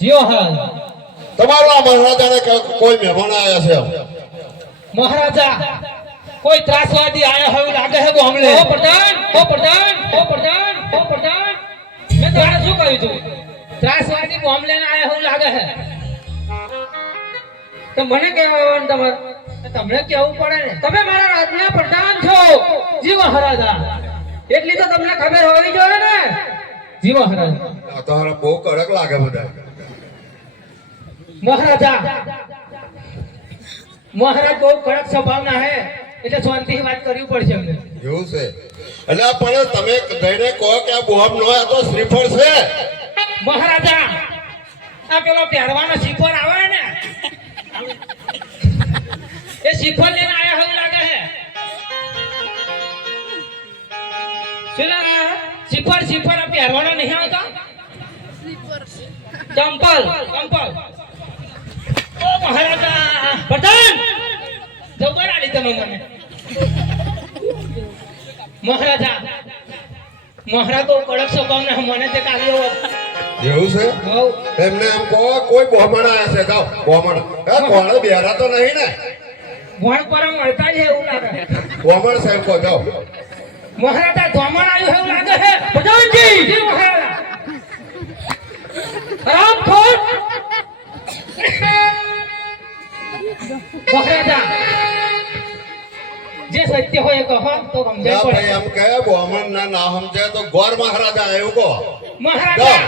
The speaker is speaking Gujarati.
જીઓ હાલ તમારો આ મહારાજાને કોઈ મહેમાન આવ્યા છે મહારાજા કોઈ ત્રાસવાદી આયા હોય લાગે છે કો હમલે ઓ પ્રધાન મેં તો શું કહ્યું તું ત્રાસવાદી કો હમલે ને આયા હોય લાગે છે તો મને કહેવાનું તમારે તમને કેવું પડે ને તમે મારા રાજના પ્રધાન છો જી મહારાજા એટલી તો તમને ખબર હોવી જોઈએ ને જી મહારાજા આ તો હારા બહુ કડક લાગે બધા મહારાજા મહારાજ બહુ કડક સ્વભાવના હે એટલે શાંતિથી વાત કરવી પડશે અમને એવું છે એટલે પણ તમે જઈને કહો કે આ બોમ્બ નો આ તો શ્રીફળ છે મહારાજા આ પેલો પહેરવાનો શ્રીફળ આવે ને એ શ્રીફળ લઈને આયા હોય લાગે છે શું શ્રીફળ આ પહેરવાનો નહીં આવતો ચંપલ ઓ મહારાજા પ્રધાન જબર આલી તમે મને મહારાજ તો કડક સ્વભાવના મને તે કાલે એવું છે એમને એમ કહો કોઈ બોમણ આવ્યા છે ગાવ બોમણ કોણે બેરા તો નહીં ને ભણ પર મળતા છે એવું લાગે બોમણ સાહેબ કહો જાઓ મહારાજા ધોમણ આવ્યું એવું લાગે છે પ્રધાનજી જી મહારાજા રામ ખોટ મહારાજા જે સત્ય હોય કહો તો સમજાય પડે એમ કહે બોમણ ના સમજે તો ગોર મહારાજા એવું કહો મહારાજા